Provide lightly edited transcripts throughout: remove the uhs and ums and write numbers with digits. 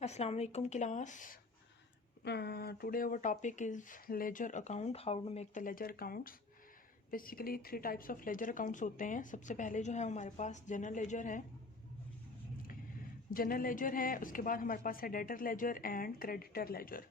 Assalamu alaikum class. Today our topic is ledger account. How to make the ledger accounts. Basically three types of ledger accounts होते हैं. सबसे पहले जो है हमारे पास जनरल लेजर है. जनरल लेजर है, उसके बाद हमारे पास है debtor ledger and creditor ledger.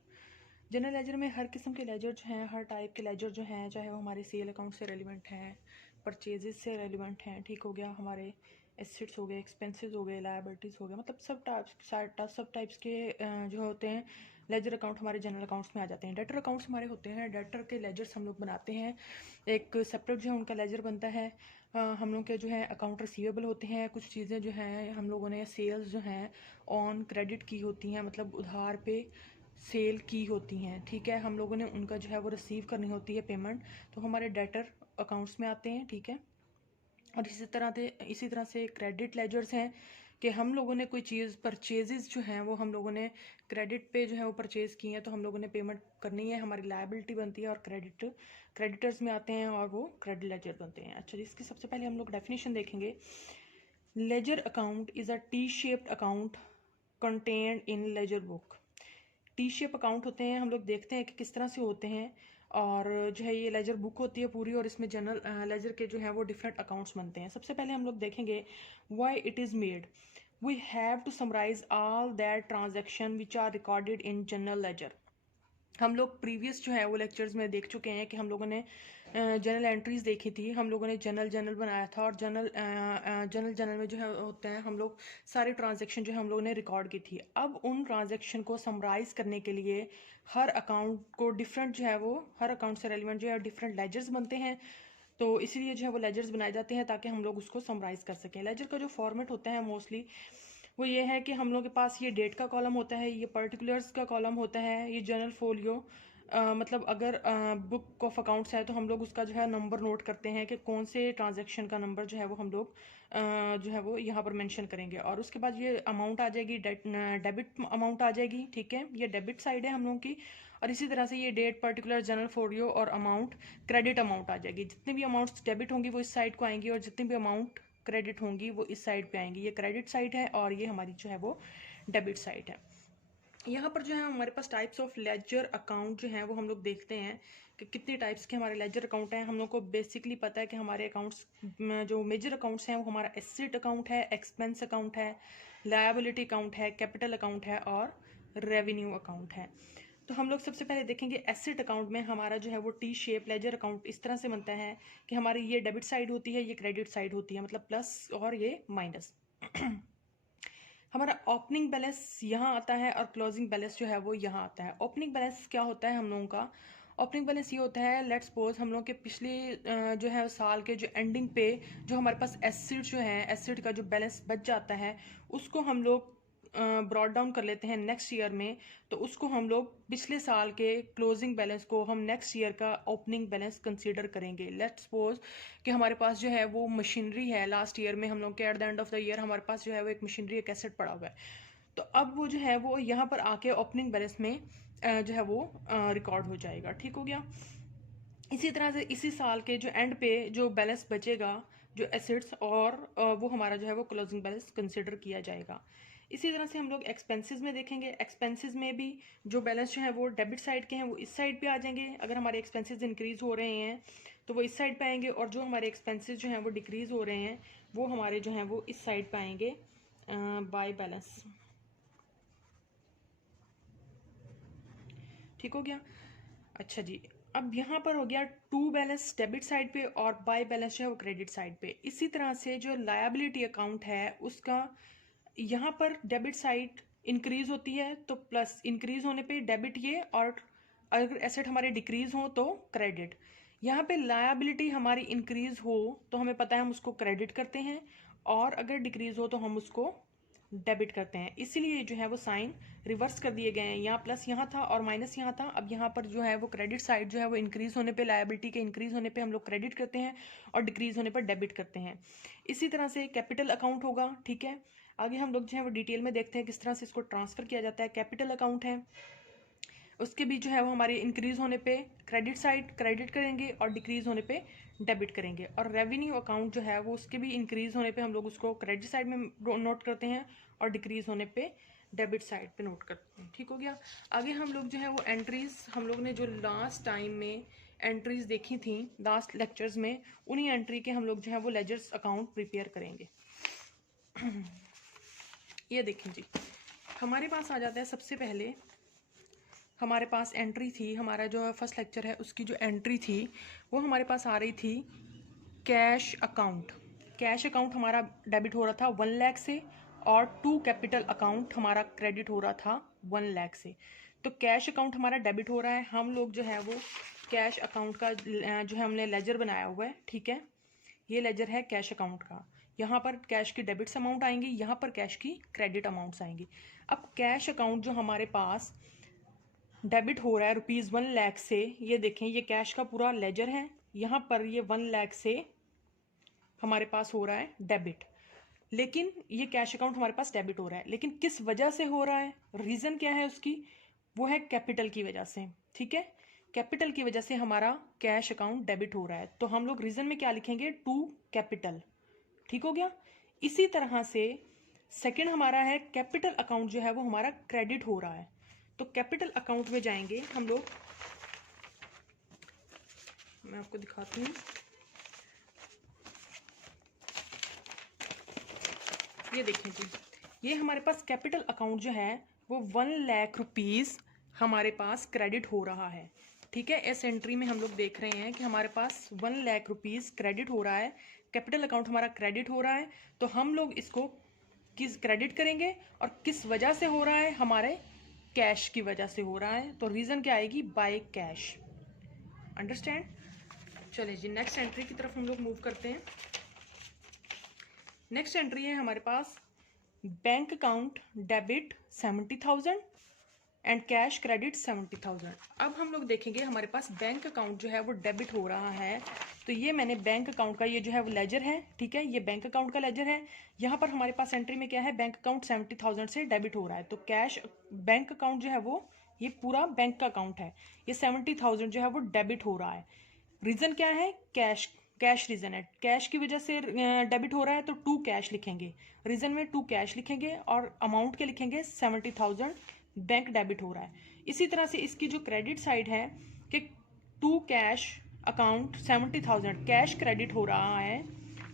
General ledger में हर किस्म के लेजर जो हैं, हर टाइप के लेजर जो हैं, चाहे वो हमारे सेल अकाउंट से रेलिवेंट हैं, परचेजेस से रेलिवेंट हैं, ठीक हो गया, हमारे एसेट्स हो गए, एक्सपेंसेस हो गए, लायबिलिटीज़ हो गए, मतलब सब टाइप्स के जो होते हैं लेजर अकाउंट हमारे जनरल अकाउंट्स में आ जाते हैं. डेटर अकाउंट्स हमारे होते हैं, डेटर के लेजर्स हम लोग बनाते हैं, एक सेपरेट जो है उनका लेजर बनता है. हम लोग के जो है अकाउंट रिसीवेबल होते हैं, कुछ चीज़ें जो हैं हम लोगों ने सेल्स जो हैं ऑन क्रेडिट की होती हैं, मतलब उधार पे सेल की होती हैं, ठीक है, हम लोगों ने उनका जो है वो रिसीव करनी होती है पेमेंट, तो हमारे डेटर अकाउंट्स में आते हैं, ठीक है. और इसी तरह से क्रेडिट लेजर्स हैं कि हम लोगों ने कोई चीज़ परचेजेस जो हैं वो हम लोगों ने क्रेडिट पे जो है वो परचेज़ की हैं, तो हम लोगों ने पेमेंट करनी है, हमारी लायबिलिटी बनती है, और क्रेडिटर्स में आते हैं और वो क्रेडिट लेजर बनते हैं. अच्छा जी, इसकी सबसे पहले हम लोग डेफिनेशन देखेंगे. Ledger account is a T shaped account contained in laser book. T shape account होते हैं, हम लोग देखते हैं कि किस तरह से होते हैं, और जो है ये लेजर बुक होती है पूरी, और इसमें जनरल लेजर के जो है वो डिफरेंट अकाउंट्स बनते हैं. सबसे पहले हम लोग देखेंगे why it is made. We have to summarize all that transaction which are recorded in general ledger. हम लोग प्रीवियस जो है वो लेक्चर्स में देख चुके हैं कि हम लोगों ने जनरल एंट्रीज देखी थी, हम लोगों ने जनरल बनाया था, और जनरल में जो है होते हैं हम लोग सारे ट्रांजैक्शन जो है हम लोगों ने रिकॉर्ड की थी. अब उन ट्रांजैक्शन को समराइज करने के लिए हर अकाउंट को डिफरेंट जो है वो हर अकाउंट से रेलिवेंट जो है डिफरेंट लेजर्स बनते हैं, तो इसीलिए जो है वो लेजर्स बनाए जाते हैं ताकि हम लोग उसको समराइज कर सकें. लेजर का जो फॉर्मेट होता है मोस्टली वो ये है कि हम लोग के पास ये डेट का कॉलम होता है, ये पर्टिकुलर्स का कॉलम होता है, ये जनरल फोलियो, मतलब अगर बुक ऑफ अकाउंट्स है तो हम लोग उसका जो है नंबर नोट करते हैं कि कौन से ट्रांजैक्शन का नंबर जो है वो हम लोग जो है वो यहाँ पर मेंशन करेंगे, और उसके बाद ये अमाउंट आ जाएगी, डेबिट अमाउंट आ जाएगी, ठीक है, ये डेबिट साइड है हम लोगों की. और इसी तरह से ये डेट पर्टिकुलर जनरल फोलियो और अमाउंट क्रेडिट अमाउंट आ जाएगी. जितने भी अमाउंट्स डेबिट होंगी वो इस साइड को आएंगी, और जितने भी अमाउंट क्रेडिट होंगी वो इस साइड पे आएंगी. ये क्रेडिट साइड है और ये हमारी जो है वो डेबिट साइड है. यहाँ पर जो है हमारे पास टाइप्स ऑफ लेजर अकाउंट जो है वो हम लोग देखते हैं कि कितने टाइप्स के हमारे लेजर अकाउंट हैं. हम लोग को बेसिकली पता है कि हमारे अकाउंट्स जो मेजर अकाउंट्स हैं वो हमारा एसेट अकाउंट है, एक्सपेंस अकाउंट है, लायबिलिटी अकाउंट है, कैपिटल अकाउंट है और रेवेन्यू अकाउंट है. तो हम लोग सबसे पहले देखेंगे एसेट अकाउंट में हमारा जो है वो टी शेप लेजर अकाउंट इस तरह से बनता है कि हमारी ये डेबिट साइड होती है, ये क्रेडिट साइड होती है, मतलब प्लस और ये माइनस. हमारा ओपनिंग बैलेंस यहाँ आता है और क्लोजिंग बैलेंस जो है वो यहाँ आता है. ओपनिंग बैलेंस क्या होता है हम लोगों का? ओपनिंग बैलेंस ये होता है, लेट्स सपोज हम लोग के पिछले जो है साल के जो एंडिंग पे जो हमारे पास एसिड जो है, एसिड का जो बैलेंस बच जाता है उसको हम लोग ब्रॉड डाउन कर लेते हैं नेक्स्ट ईयर में, तो उसको हम लोग पिछले साल के क्लोजिंग बैलेंस को हम नेक्स्ट ईयर का ओपनिंग बैलेंस कंसीडर करेंगे. लेट्स सपोज कि हमारे पास जो है वो मशीनरी है, लास्ट ईयर में हम लोग के at the end of the year हमारे पास जो है वो एक मशीनरी एक एसेट पड़ा हुआ है, तो अब वो जो है वो यहाँ पर आके ओपनिंग बैलेंस में जो है वो रिकॉर्ड हो जाएगा. ठीक हो गया. इसी तरह से इसी साल के जो एंड पे जो बैलेंस बचेगा जो एसेट्स, और वो हमारा जो है वो क्लोजिंग बैलेंस कंसिडर किया जाएगा. इसी तरह से हम लोग एक्सपेंसेस में देखेंगे. एक्सपेंसेस में भी जो बैलेंस जो है वो डेबिट साइड के हैं वो इस साइड पे आ जाएंगे. अगर हमारे एक्सपेंसेस इंक्रीज हो रहे हैं तो वो इस साइड पे आएंगे, और जो हमारे एक्सपेंसेस जो हैं वो डिक्रीज हो रहे हैं वो हमारे जो हैं वो इस साइड पे आएंगे बाय बैलेंस. ठीक हो गया. अच्छा जी, अब यहाँ पर हो गया टू बैलेंस डेबिट साइड पे और बाय बैलेंस जो है वो क्रेडिट साइड पे. इसी तरह से जो लायबिलिटी अकाउंट है उसका यहाँ पर डेबिट साइड इंक्रीज होती है तो प्लस, इंक्रीज होने पे डेबिट ये, और अगर एसेट हमारे डिक्रीज हो तो क्रेडिट. यहाँ पे लायबिलिटी हमारी इंक्रीज हो तो हमें पता है हम उसको क्रेडिट करते हैं, और अगर डिक्रीज हो तो हम उसको डेबिट करते हैं. इसीलिए जो है वो साइन रिवर्स कर दिए गए हैं, यहाँ प्लस यहाँ था और माइनस यहाँ था. अब यहाँ पर जो है वो क्रेडिट साइड जो है वो इंक्रीज होने पे, लायबिलिटी के इंक्रीज होने पे हम लोग क्रेडिट करते हैं, और डिक्रीज होने पर डेबिट करते हैं. इसी तरह से कैपिटल अकाउंट होगा. ठीक है, आगे हम लोग जो है वो डिटेल में देखते हैं किस तरह से इसको ट्रांसफर किया जाता है. कैपिटल अकाउंट है, उसके भी जो है वो हमारे इंक्रीज होने पे क्रेडिट साइड क्रेडिट करेंगे और डिक्रीज होने पे डेबिट करेंगे। और रेवेन्यू अकाउंट जो है वो उसके भी इंक्रीज होने पे हम लोग उसको क्रेडिट साइड में नोट करते हैं और डिक्रीज होने पे डेबिट साइड पे नोट करते हैं। ठीक हो गया। आगे हम लोग जो है वो एंट्रीज, हम लोग ने जो लास्ट टाइम में एंट्रीज देखी थी लास्ट लेक्चर्स में, उन्हीं एंट्री के हम लोग जो है वो लेजर्स अकाउंट प्रिपेयर करेंगे। ये देखें जी, हमारे पास आ जाता है सबसे पहले हमारे पास एंट्री थी, हमारा जो फर्स्ट लेक्चर है उसकी जो एंट्री थी वो हमारे पास आ रही थी कैश अकाउंट। कैश अकाउंट हमारा डेबिट हो रहा था 1 लाख से और 2 कैपिटल अकाउंट हमारा क्रेडिट हो रहा था 1 लाख से। तो कैश अकाउंट हमारा डेबिट हो रहा है, हम लोग जो है वो कैश अकाउंट का जो है हमने लेजर बनाया हुआ है। ठीक है, ये लेजर है कैश अकाउंट का। यहाँ पर कैश की डेबिट्स अमाउंट आएंगी, यहाँ पर कैश की क्रेडिट अमाउंट्स आएंगी। अब कैश अकाउंट जो हमारे पास डेबिट हो रहा है ₹1 लाख से, ये देखें ये कैश का पूरा लेजर है, यहाँ पर ये 1 लाख से हमारे पास हो रहा है डेबिट। लेकिन ये कैश अकाउंट हमारे पास डेबिट हो रहा है, लेकिन किस वजह से हो रहा है, रीज़न क्या है उसकी, वो है कैपिटल की वजह से। ठीक है, कैपिटल की वजह से हमारा कैश अकाउंट डेबिट हो रहा है, तो हम लोग रीज़न में क्या लिखेंगे, टू कैपिटल। ठीक हो गया। इसी तरह से सेकंड हमारा है कैपिटल अकाउंट जो है वो हमारा क्रेडिट हो रहा है, तो कैपिटल अकाउंट में जाएंगे हम लोग, मैं आपको दिखाती हूँ। ये देखें जी, ये हमारे पास कैपिटल अकाउंट जो है वो 1 लाख रुपीस हमारे पास क्रेडिट हो रहा है। ठीक है, इस एंट्री में हम लोग देख रहे हैं कि हमारे पास 1 लाख रुपीस क्रेडिट हो रहा है, कैपिटल अकाउंट हमारा क्रेडिट हो रहा है। तो हम लोग इसको किस क्रेडिट करेंगे और किस वजह से हो रहा है, हमारे कैश की वजह से हो रहा है। तो रीज़न क्या आएगी, बाय कैश। अंडरस्टैंड। चलिए जी, नेक्स्ट एंट्री की तरफ हम लोग मूव करते हैं। नेक्स्ट एंट्री है हमारे पास bank account debit 70,000 and cash credit 70,000। अब हम लोग देखेंगे हमारे पास बैंक अकाउंट जो है वो डेबिट हो रहा है, तो ये मैंने बैंक अकाउंट का ये जो है वो लेजर है। ठीक है, ये बैंक अकाउंट का लेजर है। यहाँ पर हमारे पास एंट्री में क्या है, बैंक अकाउंट 70,000 से डेबिट हो रहा है, तो कैश बैंक अकाउंट जो है वो ये पूरा बैंक का अकाउंट है, ये 70,000 जो है वो डेबिट हो रहा है। रीज़न क्या है, कैश रीज़न है, कैश की वजह से डेबिट हो रहा है, तो टू कैश लिखेंगे, रीज़न में टू कैश लिखेंगे और अमाउंट के लिखेंगे 70,000 बैंक डेबिट हो रहा है। इसी तरह से इसकी जो क्रेडिट साइड है कि to cash account 70,000 cash credit हो रहा है,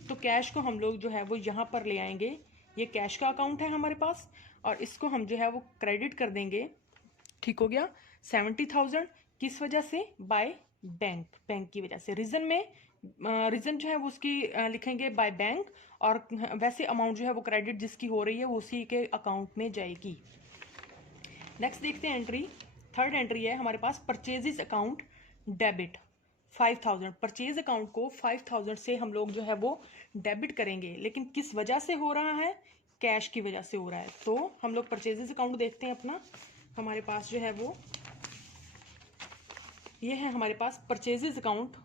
तो कैश को हम लोग जो है वो यहाँ पर ले आएंगे, ये कैश का अकाउंट है हमारे पास, और इसको हम जो है वो क्रेडिट कर देंगे। ठीक हो गया। 70,000 किस वजह से, बाय बैंक, बैंक की वजह से। रीज़न में रीज़न जो है वो उसकी लिखेंगे बाय बैंक, और वैसे अमाउंट जो है वो क्रेडिट जिसकी हो रही है वो उसी के अकाउंट में जाएगी। नेक्स्ट देखते हैं एंट्री, थर्ड एंट्री है हमारे पास purchases account debit 5,000। Purchase account को 5,000 से हम लोग जो है वो डेबिट करेंगे, लेकिन किस वजह से हो रहा है, कैश की वजह से हो रहा है। तो हम लोग परचेजेस अकाउंट देखते हैं अपना, हमारे पास जो है वो ये है हमारे पास परचेजेस अकाउंट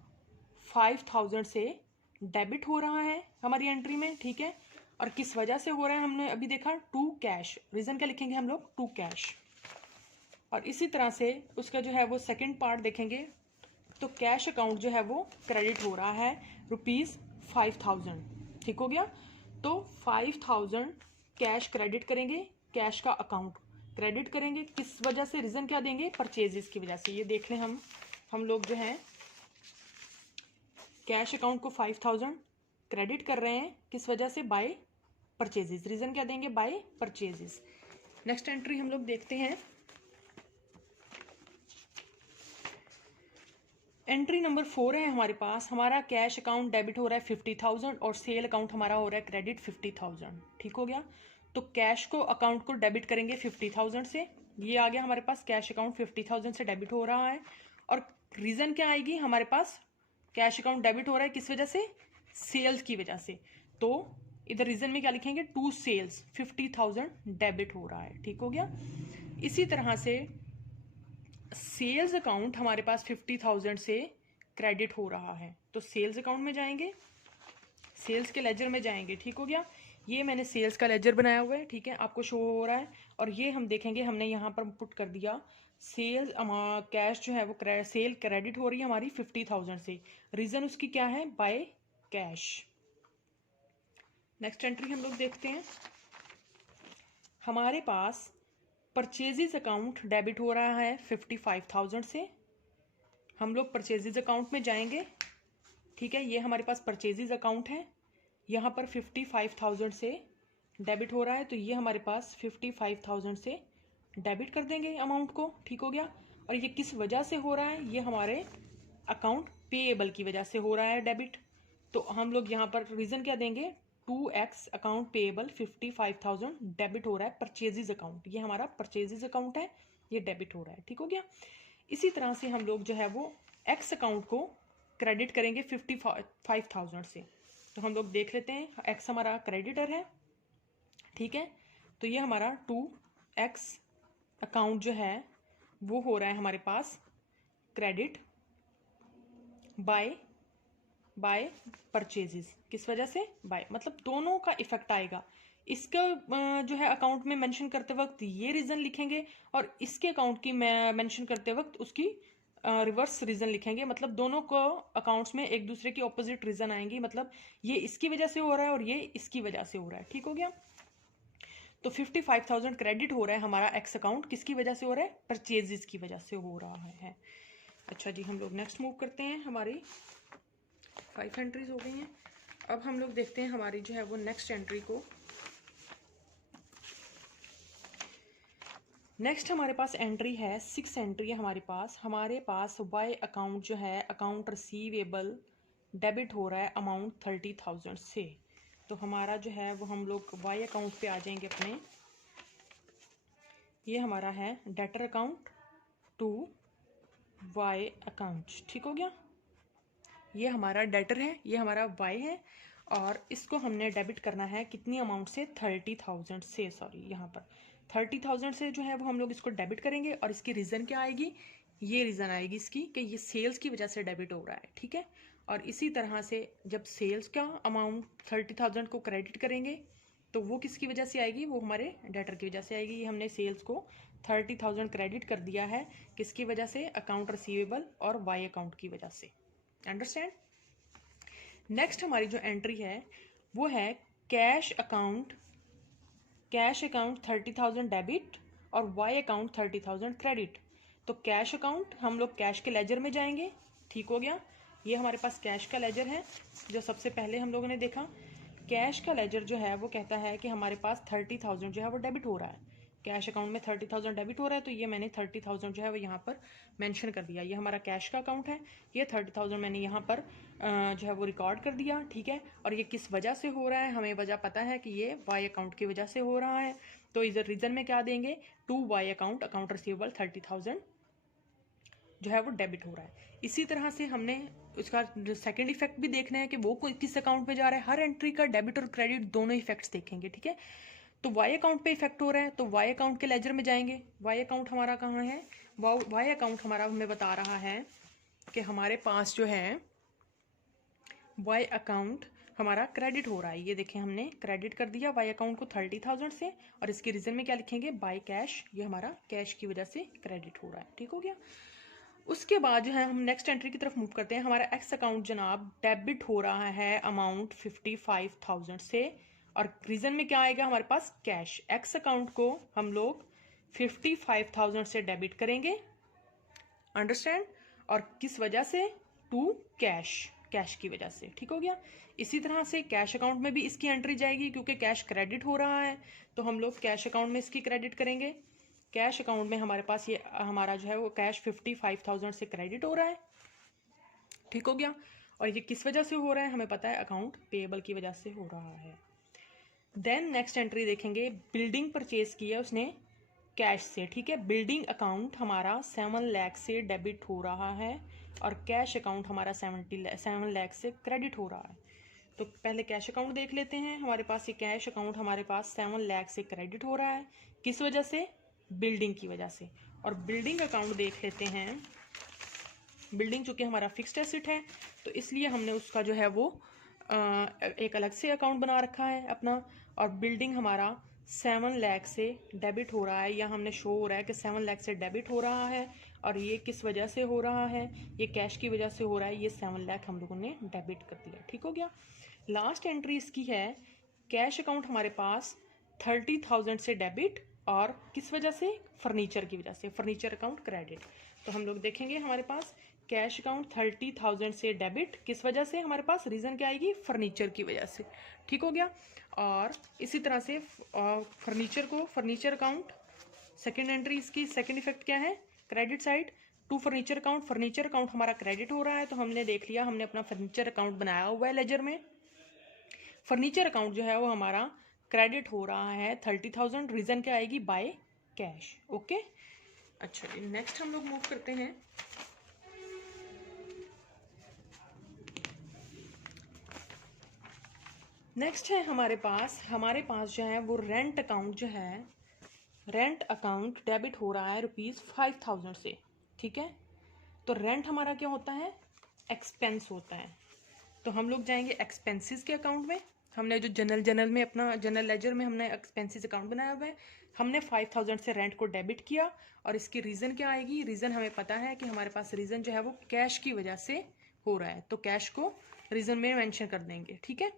5,000 से डेबिट हो रहा है हमारी एंट्री में। ठीक है, और किस वजह से हो रहा है हमने अभी देखा, टू कैश। रीज़न क्या लिखेंगे हम लोग, टू कैश। और इसी तरह से उसका जो है वो सेकंड पार्ट देखेंगे, तो कैश अकाउंट जो है वो क्रेडिट हो रहा है ₹5,000। ठीक हो गया, तो 5,000 कैश क्रेडिट करेंगे, कैश का अकाउंट क्रेडिट करेंगे, किस वजह से, रीज़न क्या देंगे, परचेजेस की वजह से। ये देख लें हम लोग जो है कैश अकाउंट को 5,000 क्रेडिट कर रहे हैं, किस वजह से, बाय परचेजेस। रीज़न क्या देंगे, बाय परचेजेस। नेक्स्ट एंट्री हम लोग देखते हैं, एंट्री नंबर 4 है हमारे पास, हमारा कैश अकाउंट डेबिट हो रहा है 50,000 और सेल अकाउंट हमारा हो रहा है क्रेडिट 50,000। ठीक हो गया, तो कैश को अकाउंट को डेबिट करेंगे 50,000 से, ये आ गया हमारे पास कैश अकाउंट 50,000 से डेबिट हो रहा है। और रीज़न क्या आएगी, हमारे पास कैश अकाउंट डेबिट हो रहा है किस वजह से, सेल्स की वजह से। तो इधर रीज़न में क्या लिखेंगे, टू सेल्स 50,000 डेबिट हो रहा है। ठीक हो गया। इसी तरह से सेल्स अकाउंट हमारे पास 50,000 से क्रेडिट हो रहा है, तो सेल्स अकाउंट में जाएंगे, सेल्स के लेजर में जाएंगे। ठीक हो गया, ये मैंने सेल्स का लेजर बनाया हुआ है, ठीक है, आपको शो हो रहा है। और ये हम देखेंगे, हमने यहाँ पर पुट कर दिया सेल्स कैश जो है वो सेल क्रेडिट हो रही है हमारी 50,000 से। रीज़न उसकी क्या है? By cash. नेक्स्ट एंट्री हम लोग देखते हैं। हमारे पास परचेजेज अकाउंट डेबिट हो रहा है 55,000 से। हम लोग परचेजेज अकाउंट में जाएंगे, ठीक है, ये हमारे पास परचेजेज अकाउंट है, यहाँ पर 55,000 से डेबिट हो रहा है, तो ये हमारे पास 55,000 से डेबिट कर देंगे अमाउंट को, ठीक हो गया। और ये किस वजह से हो रहा है? ये हमारे अकाउंट पेएबल की वजह से हो रहा है डेबिट। तो हम लोग यहाँ पर रीज़न क्या देंगे? 2x अकाउंट पेएबल 55,000 डेबिट हो रहा है परचेजेज अकाउंट, ये हमारा परचेजेज अकाउंट है, ये डेबिट हो रहा है, ठीक हो गया। इसी तरह से हम लोग जो है वो x अकाउंट को क्रेडिट करेंगे 55,000 से। तो हम लोग देख लेते हैं, x हमारा क्रेडिटर है, ठीक है, तो ये हमारा 2x अकाउंट जो है वो हो रहा है हमारे पास क्रेडिट बाय परचेजेस। किस वजह से? बाय, मतलब दोनों का इफेक्ट आएगा। इसका जो है अकाउंट में मेंशन करते वक्त ये रीज़न लिखेंगे, और इसके अकाउंट की मेंशन करते वक्त उसकी रिवर्स रीज़न लिखेंगे। मतलब दोनों को अकाउंट्स में एक दूसरे की ऑपोजिट रीज़न आएंगी, मतलब ये इसकी वजह से हो रहा है और ये इसकी वजह से हो रहा है, ठीक हो गया। तो 55,000 क्रेडिट हो रहा है हमारा एक्स अकाउंट, किसकी वजह से हो रहा है? परचेजेस की वजह से हो रहा है। अच्छा जी, हम लोग नेक्स्ट मूव करते हैं। हमारी 5 एंट्रीज हो गई हैं। अब हम लोग देखते हैं हमारी जो है वो नेक्स्ट एंट्री को। नेक्स्ट हमारे पास एंट्री है 6 एंट्री है हमारे पास वाई अकाउंट जो है अकाउंट रिसीवेबल डेबिट हो रहा है अमाउंट 30,000 से। तो हमारा जो है वो हम लोग वाई अकाउंट पे आ जाएंगे अपने। ये हमारा है debtor account to Y account, ठीक हो गया। ये हमारा डेटर है, ये हमारा वाई है, और इसको हमने डेबिट करना है कितनी अमाउंट से? 30,000 से, सॉरी यहाँ पर 30,000 से जो है वो हम लोग इसको डेबिट करेंगे। और इसकी रीज़न क्या आएगी? ये रीज़न आएगी इसकी कि ये सेल्स की वजह से डेबिट हो रहा है, ठीक है। और इसी तरह से जब सेल्स का अमाउंट 30,000 को क्रेडिट करेंगे तो वो किसकी वजह से आएगी? वो हमारे डेटर की वजह से आएगी। ये हमने सेल्स को 30,000 क्रेडिट कर दिया है, किसकी वजह से? अकाउंट रिसीवेबल और वाई अकाउंट की वजह से। अंडरस्टैंड। नेक्स्ट हमारी जो एंट्री है वो है कैश अकाउंट 30,000 डेबिट और वाई अकाउंट 30,000 क्रेडिट। तो कैश अकाउंट हम लोग कैश के लेजर में जाएंगे, ठीक हो गया। ये हमारे पास कैश का लेजर है जो सबसे पहले हम लोगों ने देखा। कैश का लेजर जो है वो कहता है कि हमारे पास 30,000 जो है वो डेबिट हो रहा है, कैश अकाउंट में 30,000 डेबिट हो रहा है। तो ये मैंने 30,000 जो है वो यहाँ पर मेंशन कर दिया। ये हमारा कैश का अकाउंट है, ये 30,000 मैंने यहाँ पर जो है वो रिकॉर्ड कर दिया, ठीक है। और ये किस वजह से हो रहा है? हमें वजह पता है कि ये वाई अकाउंट की वजह से हो रहा है। तो इधर रीजन में क्या देंगे? To Y account account receivable 30,000 जो है वो डेबिट हो रहा है। इसी तरह से हमने उसका जो सेकंड इफेक्ट भी देखना है कि वो किस अकाउंट पे जा रहा है। हर एंट्री का डेबिट और क्रेडिट दोनों इफेक्ट्स देखेंगे, ठीक है। तो वाई अकाउंट पे इफेक्ट हो रहा है, तो वाई अकाउंट के लेजर में जाएंगे। वाई अकाउंट हमारा कहाँ है? वाई अकाउंट हमारा हमें बता रहा है कि हमारे पास जो है वाई अकाउंट हमारा क्रेडिट हो रहा है। ये देखें, हमने क्रेडिट कर दिया वाई अकाउंट को 30,000 से, और इसके रीजन में क्या लिखेंगे? By cash. ये हमारा कैश की वजह से क्रेडिट हो रहा है, ठीक हो गया। उसके बाद जो है हम नेक्स्ट एंट्री की तरफ मूव करते हैं। हमारा एक्स अकाउंट जनाब डेबिट हो रहा है अमाउंट 55,000 से, और रीजन में क्या आएगा? हमारे पास कैश। एक्स अकाउंट को हम लोग 55,000 से डेबिट करेंगे, अंडरस्टैंड। और किस वजह से? टू कैश, कैश की वजह से, ठीक हो गया। इसी तरह से कैश अकाउंट में भी इसकी एंट्री जाएगी, क्योंकि कैश क्रेडिट हो रहा है, तो हम लोग कैश अकाउंट में इसकी क्रेडिट करेंगे। कैश अकाउंट में हमारे पास ये हमारा जो है वो कैश 55,000 से क्रेडिट हो रहा है, ठीक हो गया। और ये किस वजह से हो रहा है? हमें पता है अकाउंट पेएबल की वजह से हो रहा है। देन नेक्स्ट एंट्री देखेंगे, बिल्डिंग परचेज की है उसने कैश से, ठीक है। बिल्डिंग अकाउंट हमारा 7 लाख से डेबिट हो रहा है, और कैश अकाउंट हमारा 7 लाख से क्रेडिट हो रहा है। तो पहले कैश अकाउंट देख लेते हैं। हमारे पास ये कैश अकाउंट हमारे पास 7 लाख से क्रेडिट हो रहा है, किस वजह से? बिल्डिंग की वजह से। और बिल्डिंग अकाउंट देख लेते हैं। बिल्डिंग चूंकि हमारा फिक्स्ड एसेट है, तो इसलिए हमने उसका जो है वो एक अलग से अकाउंट बना रखा है अपना। और बिल्डिंग हमारा 7 लाख से डेबिट हो रहा है, या हमने शो हो रहा है कि 7 लाख से डेबिट हो रहा है। और ये किस वजह से हो रहा है? ये कैश की वजह से हो रहा है। ये 7 लाख हम लोगों ने डेबिट कर दिया। ठीक हो गया। लास्ट एंट्री इसकी है, कैश अकाउंट हमारे पास 30,000 से डेबिट, और किस वजह से? फर्नीचर की वजह से, फर्नीचर अकाउंट क्रेडिट। तो हम लोग देखेंगे हमारे पास कैश अकाउंट 30,000 से डेबिट, किस वजह से हमारे पास? रीज़न क्या आएगी? फर्नीचर की वजह से। ठीक हो गया। और इसी तरह से फर्नीचर को, फर्नीचर अकाउंट सेकेंड एंट्री इसकी, सेकेंड इफेक्ट क्या है? Credit side to furniture account. Furniture account हमारा क्रेडिट हो रहा है, तो हमने देख लिया, हमने अपना फर्नीचर अकाउंट बनाया हुआ है लेजर में। फर्नीचर अकाउंट जो है वो हमारा क्रेडिट हो रहा है 30,000। रीजन क्या आएगी? By cash. ओके, अच्छा जी, नेक्स्ट हम लोग मूव करते हैं। नेक्स्ट है हमारे पास जो है वो रेंट अकाउंट जो है, रेंट अकाउंट डेबिट हो रहा है ₹5,000 से। ठीक है, तो रेंट हमारा क्या होता है? एक्सपेंस होता है। तो हम लोग जाएंगे एक्सपेंसेस के अकाउंट में। हमने जो जनरल में अपना जनरल लेजर में हमने एक्सपेंसेस अकाउंट बनाया हुआ है, हमने 5,000 से रेंट को डेबिट किया। और इसकी रीज़न क्या आएगी? रीज़न हमें पता है कि हमारे पास रीज़न जो है वो कैश की वजह से हो रहा है, तो कैश को रीज़न में मेंशन कर देंगे। ठीक है,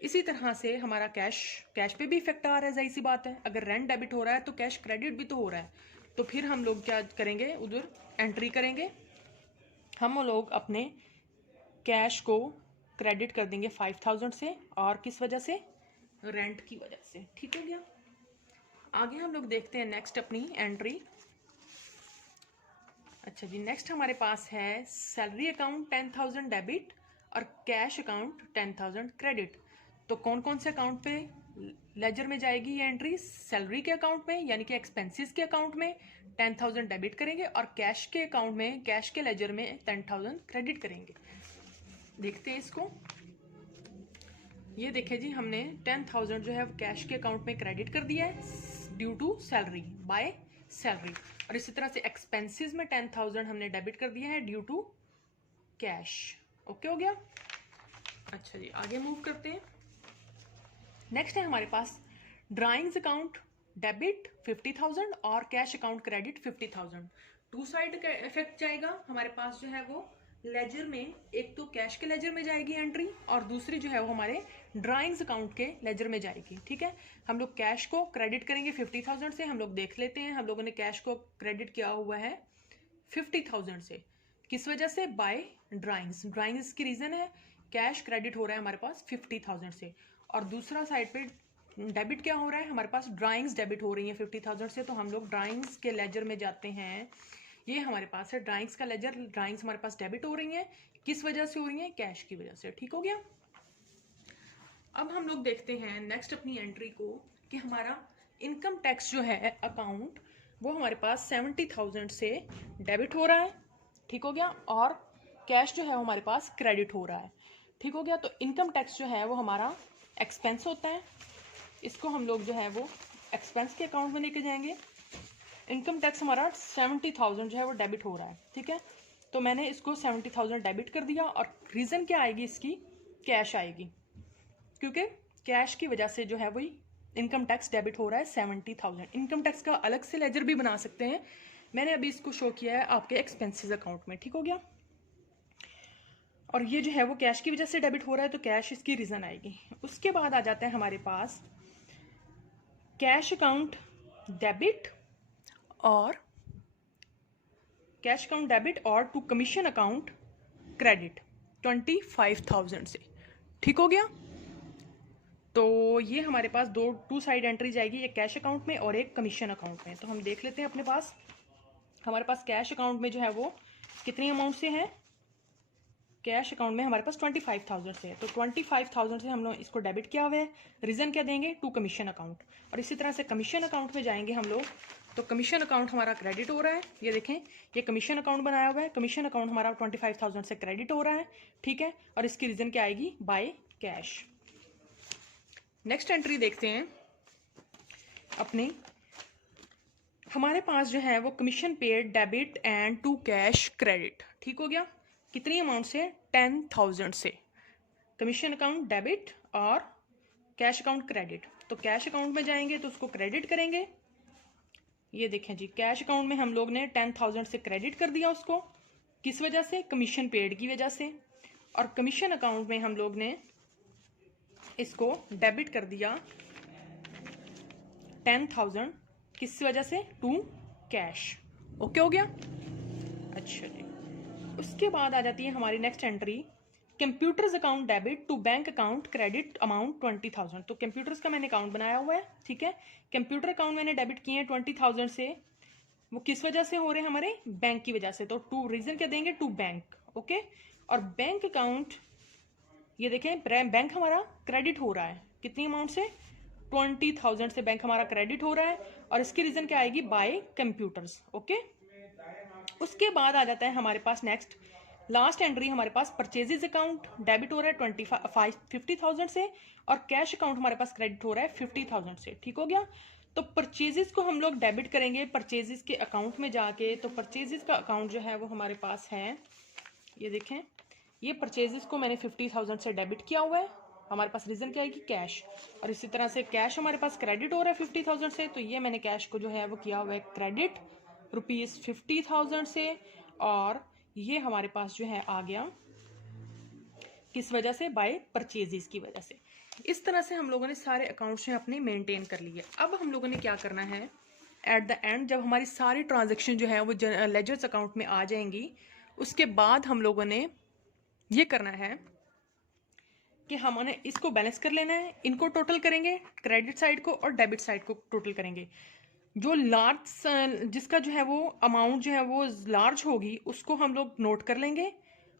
इसी तरह से हमारा कैश पे भी इफेक्ट आ रहा है, जाहिर सी बात है। अगर रेंट डेबिट हो रहा है तो कैश क्रेडिट भी तो हो रहा है। तो फिर हम लोग क्या करेंगे? उधर एंट्री करेंगे, हम लोग अपने कैश को क्रेडिट कर देंगे 5,000 से, और किस वजह से? रेंट की वजह से। ठीक हो गया। आगे हम लोग देखते हैं नेक्स्ट अपनी एंट्री। अच्छा जी, नेक्स्ट हमारे पास है सैलरी अकाउंट 10,000 डेबिट और कैश अकाउंट 10,000 क्रेडिट। तो कौन कौन से अकाउंट पे लेजर में जाएगी ये एंट्री? सैलरी के अकाउंट में, यानी कि एक्सपेंसेस के अकाउंट में 10,000 डेबिट करेंगे, और कैश के अकाउंट में, कैश के लेजर में 10,000 क्रेडिट करेंगे। देखते हैं इसको। ये देखिए जी, हमने 10,000 जो है कैश के अकाउंट में क्रेडिट कर दिया है due to salary, by salary. और इसी तरह से एक्सपेंसेस में 10,000 हमने डेबिट कर दिया है ड्यू टू कैश। ओके हो गया। अच्छा जी, आगे मूव करते हैं। नेक्स्ट है हमारे पास ड्राइंग्स अकाउंट डेबिट 50,000 और cash account credit 50,000। Two side का इफेक्ट जाएगा हमारे पास जो है वो लेजर में। एक तो कैश के लेजर में जाएगी एंट्री, और दूसरी जो है वो हमारे ड्राइंग्स अकाउंट के लेजर में जाएगी। ठीक है, हम लोग कैश को क्रेडिट करेंगे 50,000 से। हम लोग देख लेते हैं, हम लोगों ने कैश को क्रेडिट किया हुआ है 50,000 से, किस वजह से? By drawings. ड्राइंग्स की रीजन है कैश क्रेडिट हो रहा है हमारे पास 50,000 से, और दूसरा साइड पे डेबिट क्या हो रहा है? हमारे पास ड्राइंग्स डेबिट हो रही है 50,000 से। तो हम लोग ड्राइंग्स के लेजर में जाते हैं। ये हमारे पास है ड्राइंग्स का लेजर। ड्राइंग्स हमारे पास डेबिट हो रही है, किस वजह से हो रही है? कैश की वजह से। ठीक हो गया। अब हम लोग देखते हैं नेक्स्ट अपनी एंट्री को, कि हमारा इनकम टैक्स जो है अकाउंट, वो हमारे पास 70,000 से डेबिट हो रहा है। ठीक हो गया। और कैश जो है वो हमारे पास क्रेडिट हो रहा है। ठीक हो गया। तो इनकम टैक्स जो है वो हमारा एक्सपेंस होता है, इसको हम लोग जो है वो एक्सपेंस के अकाउंट में लेके जाएंगे। इनकम टैक्स हमारा 70,000 जो है वो डेबिट हो रहा है। ठीक है, तो मैंने इसको 70,000 डेबिट कर दिया, और रीज़न क्या आएगी इसकी? कैश आएगी, क्योंकि कैश की वजह से जो है वही इनकम टैक्स डेबिट हो रहा है 70,000। इनकम टैक्स का अलग से लेजर भी बना सकते हैं, मैंने अभी इसको शो किया है आपके एक्सपेंसेस अकाउंट में। ठीक हो गया। और ये जो है वो कैश की वजह से डेबिट हो रहा है, तो कैश इसकी रीज़न आएगी। उसके बाद आ जाता है हमारे पास कैश अकाउंट डेबिट और कैश अकाउंट डेबिट और टू कमीशन अकाउंट क्रेडिट 25,000 से। ठीक हो गया। तो ये हमारे पास टू साइड एंट्री जाएगी, एक कैश अकाउंट में और एक कमीशन अकाउंट में। तो हम देख लेते हैं अपने पास, हमारे पास कैश अकाउंट में जो है वो कितनी अमाउंट से है? कैश अकाउंट में हमारे पास 25,000 से है। तो 25,000 से हम लोग इसको डेबिट किया हुआ है। रीज़न क्या देंगे? To commission account. और इसी तरह से कमीशन अकाउंट में जाएंगे हम लोग, तो कमीशन अकाउंट हमारा क्रेडिट हो रहा है। ये देखें, ये कमीशन अकाउंट बनाया हुआ है। कमीशन अकाउंट हमारा 25,000 से क्रेडिट हो रहा है। ठीक है, और इसकी रीज़न क्या आएगी? By cash. नेक्स्ट एंट्री देखते हैं अपनी। हमारे पास जो है वो commission paid debit and to cash credit. ठीक हो गया। कितनी अमाउंट से? 10,000 से। कमीशन अकाउंट डेबिट और कैश अकाउंट क्रेडिट, तो कैश अकाउंट में जाएंगे तो उसको क्रेडिट करेंगे। ये देखें जी, कैश अकाउंट में हम लोग ने 10,000 से क्रेडिट कर दिया उसको, किस वजह से? कमीशन पेड की वजह से। और कमीशन अकाउंट में हम लोग ने इसको डेबिट कर दिया 10,000, किस वजह से? To cash. ओके हो गया? अच्छा जी, उसके बाद आ जाती है हमारी next entry, computers account debit to bank account credit amount 20,000। तो कंप्यूटर्स का मैंने अकाउंट बनाया हुआ है, ठीक है। कंप्यूटर अकाउंट मैंने डेबिट किए हैं 20,000 से, वो किस वजह से हो रहे हैं? हमारे बैंक की वजह से। तो टू रीजन क्या देंगे? To bank. ओके, और बैंक अकाउंट ये देखें, बैंक हमारा क्रेडिट हो रहा है कितनी अमाउंट से? 20,000 से बैंक हमारा क्रेडिट हो रहा है, और इसकी रीजन क्या आएगी? Bye computers. ओके, उसके बाद आ जाता है हमारे पास नेक्स्ट लास्ट एंट्री, हमारे पास परचेजेज अकाउंट डेबिट हो रहा है 50,000 से, और कैश अकाउंट हमारे पास क्रेडिट हो रहा है 50,000 से। ठीक हो गया? तो परचेजेस को हम लोग डेबिट करेंगे परचेजेस के अकाउंट में जाके। तो परचेजेस का अकाउंट जो है वो हमारे पास है, ये देखें, ये परचेजेस को मैंने 50,000 से डेबिट किया हुआ है, हमारे पास रीजन क्या है कि कैश। और इसी तरह से कैश हमारे पास क्रेडिट हो रहा है 50,000 से, तो ये मैंने कैश को जो है वो किया हुआ है क्रेडिट ₹50,000 से, और ये हमारे पास जो है आ गया किस वजह से? बाय परचेजेस की वजह से। इस तरह से हम लोगों ने सारे अकाउंट्स हैं अपने मेंटेन कर लिए। अब हम लोगों ने क्या करना है, एट द एंड जब हमारी सारी ट्रांजैक्शन जो है वो लेजर्स अकाउंट में आ जाएंगी, उसके बाद हम लोगों ने ये करना है कि हमने इसको बैलेंस कर लेना है। इनको टोटल करेंगे, क्रेडिट साइड को और डेबिट साइड को टोटल करेंगे। जो लार्ज जिसका जो है वो अमाउंट जो है वो लार्ज होगी उसको हम लोग नोट कर लेंगे,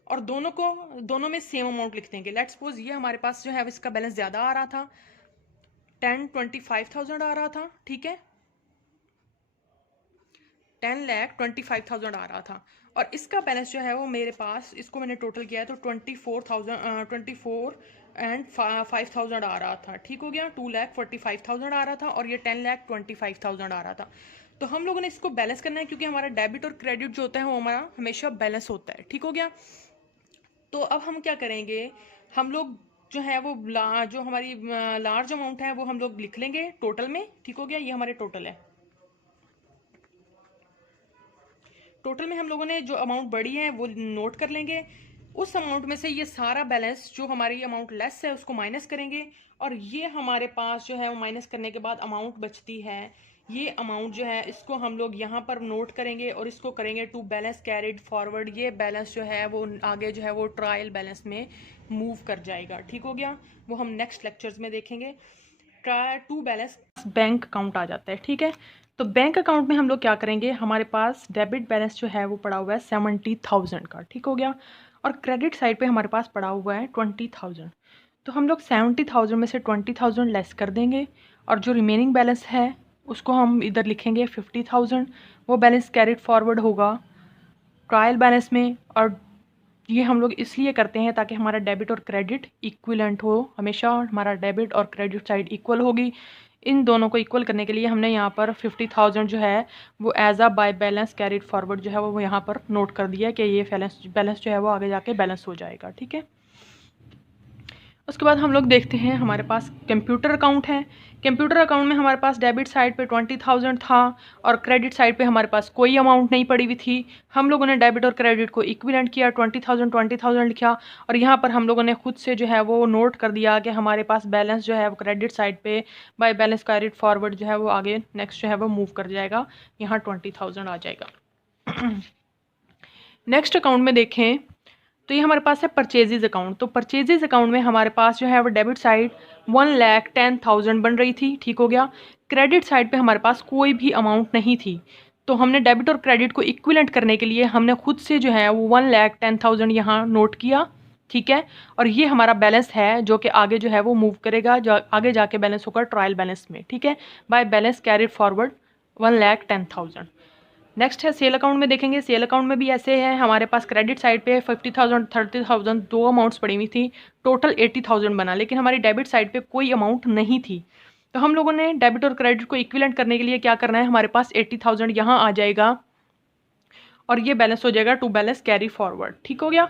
और दोनों में सेम अमाउंट लिख देंगे। लेट्स सपोज ये हमारे पास जो है इसका बैलेंस ज़्यादा आ रहा था, 25,000 आ रहा था, ठीक है, 10,25,000 आ रहा था, और इसका बैलेंस जो है वो मेरे पास, इसको मैंने टोटल किया है तो 24 एंड 5,000 आ रहा था। ठीक हो गया? 2,45,000 आ रहा था, और ये 10,25,000 आ रहा था। तो हम लोगों ने इसको बैलेंस करना है, क्योंकि हमारा डेबिट और क्रेडिट जो होता है वो हमारा हमेशा बैलेंस होता है। ठीक हो गया? तो अब हम क्या करेंगे, हम लोग जो है वो जो हमारी लार्ज अमाउंट है वो हम लोग लिख लेंगे टोटल में। ठीक हो गया? ये हमारे टोटल है। टोटल में हम लोगों ने जो अमाउंट बढ़ी है वो नोट कर लेंगे। उस अमाउंट में से ये सारा बैलेंस जो हमारी अमाउंट लेस है उसको माइनस करेंगे, और ये हमारे पास जो है वो माइनस करने के बाद अमाउंट बचती है, ये अमाउंट जो है इसको हम लोग यहाँ पर नोट करेंगे, और इसको करेंगे टू बैलेंस कैरिड फॉरवर्ड। ये बैलेंस जो है वो आगे जो है वो ट्रायल बैलेंस में मूव कर जाएगा। ठीक हो गया? वो हम नेक्स्ट लेक्चर्स में देखेंगे। टू बैलेंस बैंक अकाउंट आ जाता है, ठीक है। तो बैंक अकाउंट में हम लोग क्या करेंगे, हमारे पास डेबिट बैलेंस जो है वो पड़ा हुआ है 70,000 का। ठीक हो गया? और क्रेडिट साइड पे हमारे पास पड़ा हुआ है 20,000। तो हम लोग 70,000 में से 20,000 लेस कर देंगे, और जो रिमेनिंग बैलेंस है उसको हम इधर लिखेंगे 50,000। वो बैलेंस कैरिड फॉरवर्ड होगा ट्रायल बैलेंस में, और ये हम लोग इसलिए करते हैं ताकि हमारा डेबिट और क्रेडिट इक्विलेंट हो। हमेशा हमारा डेबिट और क्रेडिट साइड इक्वल होगी। इन दोनों को इक्वल करने के लिए हमने यहाँ पर 50,000 जो है वो as a by balance carried forward जो है वो यहाँ पर नोट कर दिया कि ये बैलेंस जो है वो आगे जाके बैलेंस हो जाएगा। ठीक है? उसके बाद हम लोग देखते हैं हमारे पास कंप्यूटर अकाउंट है। कंप्यूटर अकाउंट में हमारे पास डेबिट साइड पे 20,000 था, और क्रेडिट साइड पे हमारे पास कोई अमाउंट नहीं पड़ी हुई थी। हम लोगों ने डेबिट और क्रेडिट को इक्विवेलेंट किया, 20,000 लिखा, और यहाँ पर हम लोगों ने खुद से जो है वो नोट कर दिया कि हमारे पास बैलेंस जो है वो क्रेडिट साइड पे बाय बैलेंस कैरिड फॉरवर्ड जो है वो आगे नेक्स्ट जो है वो मूव कर जाएगा, यहाँ 20,000 आ जाएगा। नेक्स्ट अकाउंट में देखें तो ये हमारे पास है परचेजेज अकाउंट। तो परचेजेज अकाउंट में हमारे पास जो है वो डेबिट साइड 1,10,000 बन रही थी। ठीक हो गया? क्रेडिट साइड पे हमारे पास कोई भी अमाउंट नहीं थी, तो हमने डेबिट और क्रेडिट को इक्विवेलेंट करने के लिए हमने खुद से जो है वो 1,10,000 यहाँ नोट किया। ठीक है? और ये हमारा बैलेंस है जो कि आगे जो है वो मूव करेगा, जो आगे जाके बैलेंस होगा ट्रायल बैलेंस में। ठीक है? Bye balance carried forward 1,10,000। Next है सेल अकाउंट में देखेंगे। सेल अकाउंट में भी ऐसे है, हमारे पास क्रेडिट साइड पे 50,000 30,000 दो अमाउंट्स पड़ी हुई थी, टोटल 80,000 बना, लेकिन हमारी डेबिट साइड पे कोई अमाउंट नहीं थी। तो हम लोगों ने डेबिट और क्रेडिट को इक्विवेलेंट करने के लिए क्या करना है, हमारे पास 80,000 यहाँ आ जाएगा, और ये बैलेंस हो जाएगा टू बैलेंस कैरी फॉरवर्ड। ठीक हो गया?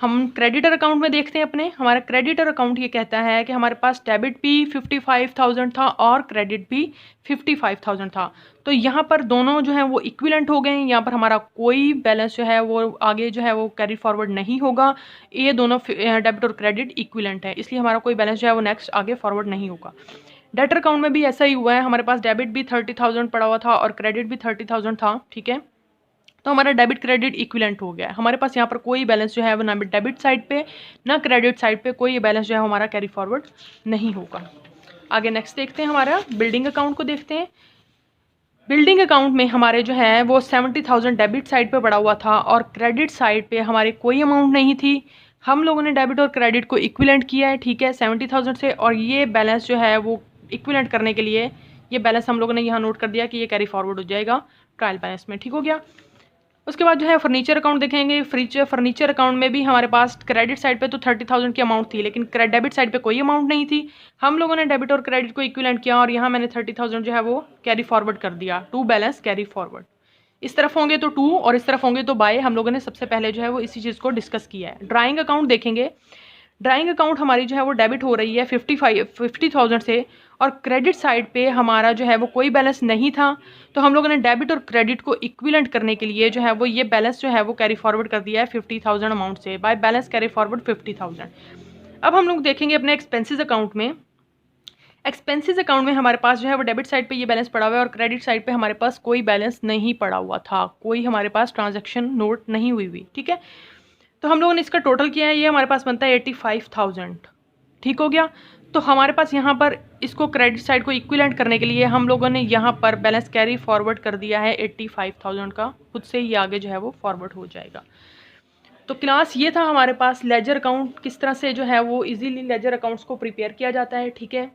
हम क्रेडिटर अकाउंट में देखते हैं अपने, हमारा क्रेडिटर अकाउंट ये कहता है कि हमारे पास डेबिट भी 55,000 था और क्रेडिट भी 55,000 था। तो यहाँ पर दोनों जो है वो इक्विलेंट हो गए हैं, यहाँ पर हमारा कोई बैलेंस जो है वो आगे जो है वो कैरी फॉरवर्ड नहीं होगा। ये दोनों डेबिट और क्रेडिट इक्विलेंट है, इसलिए हमारा कोई बैलेंस जो है वो नेक्स्ट आगे फॉरवर्ड नहीं होगा। डेटर अकाउंट में भी ऐसा ही हुआ है, हमारे पास डेबिट भी 30,000 पड़ा हुआ था और क्रेडिट भी 30,000 था, ठीक है। तो हमारा डेबिट क्रेडिट इक्विलेंट हो गया है, हमारे पास यहाँ पर कोई बैलेंस जो है वो ना डेबिट साइड पे ना क्रेडिट साइड पे कोई बैलेंस जो है हमारा कैरी फॉरवर्ड नहीं होगा। आगे नेक्स्ट देखते हैं, हमारा बिल्डिंग अकाउंट को देखते हैं। बिल्डिंग अकाउंट में हमारे जो है वो 70,000 डेबिट साइड पे पड़ा हुआ था और क्रेडिट साइड पे हमारे कोई अमाउंट नहीं थी। हम लोगों ने डेबिट और क्रेडिट को इक्विलेंट किया है, ठीक है, 70,000 से, और ये बैलेंस जो है वो इक्विलेंट करने के लिए ये बैलेंस हम लोगों ने यहाँ नोट कर दिया कि ये कैरी फॉरवर्ड हो जाएगा ट्रायल बैलेंस में, ठीक हो गया। उसके बाद जो है फर्नीचर अकाउंट देखेंगे। फर्नीचर अकाउंट में भी हमारे पास क्रेडिट साइड पे तो 30,000 की अमाउंट थी, लेकिन डेबिट साइड पे कोई अमाउंट नहीं थी। हम लोगों ने डेबिट और क्रेडिट को इक्विलेंट किया और यहाँ मैंने 30,000 जो है वो कैरी फॉरवर्ड कर दिया, टू बैलेंस कैरी फॉरवर्ड। इस तरफ होंगे तो टू और इस तरफ होंगे तो बाय, हम लोगों ने सबसे पहले जो है वो इसी चीज़ को डिस्कस किया है। ड्राइंग अकाउंट देखेंगे। ड्राइंग अकाउंट हमारी जो है वो डेबिट हो रही है 50,000 से और क्रेडिट साइड पे हमारा जो है वो कोई बैलेंस नहीं था। तो हम लोगों ने डेबिट और क्रेडिट को इक्विलेंट करने के लिए जो है वो ये बैलेंस जो है वो कैरी फॉरवर्ड कर दिया है 50,000 अमाउंट से, बाय बैलेंस कैरी फॉरवर्ड 50,000। अब हम लोग देखेंगे अपने एक्सपेंसेस अकाउंट में। एक्सपेंसेस अकाउंट में हमारे पास जो है वो डेबिट साइड पे ये बैलेंस पड़ा हुआ है और क्रेडिट साइड पे हमारे पास कोई बैलेंस नहीं पड़ा हुआ था, कोई हमारे पास ट्रांजैक्शन नोट नहीं हुई, ठीक है। तो हम लोगों ने इसका टोटल किया है, ये हमारे पास बनता है 85,000, ठीक हो गया। तो हमारे पास यहाँ पर इसको क्रेडिट साइड को इक्विलेंट करने के लिए हम लोगों ने यहाँ पर बैलेंस कैरी फॉरवर्ड कर दिया है 85,000 का, खुद से ही आगे जो है वो फॉरवर्ड हो जाएगा। तो क्लास ये था हमारे पास लेजर अकाउंट किस तरह से जो है वो इजीली लेजर अकाउंट्स को प्रिपेयर किया जाता है, ठीक है।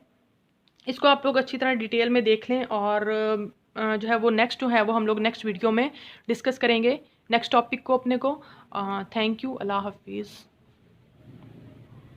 इसको आप लोग अच्छी तरह डिटेल में देख लें और जो है वो नेक्स्ट जो है वो हम लोग नेक्स्ट वीडियो में डिस्कस करेंगे नेक्स्ट टॉपिक को अपने को। थैंक यू, अल्लाह हाफिज़।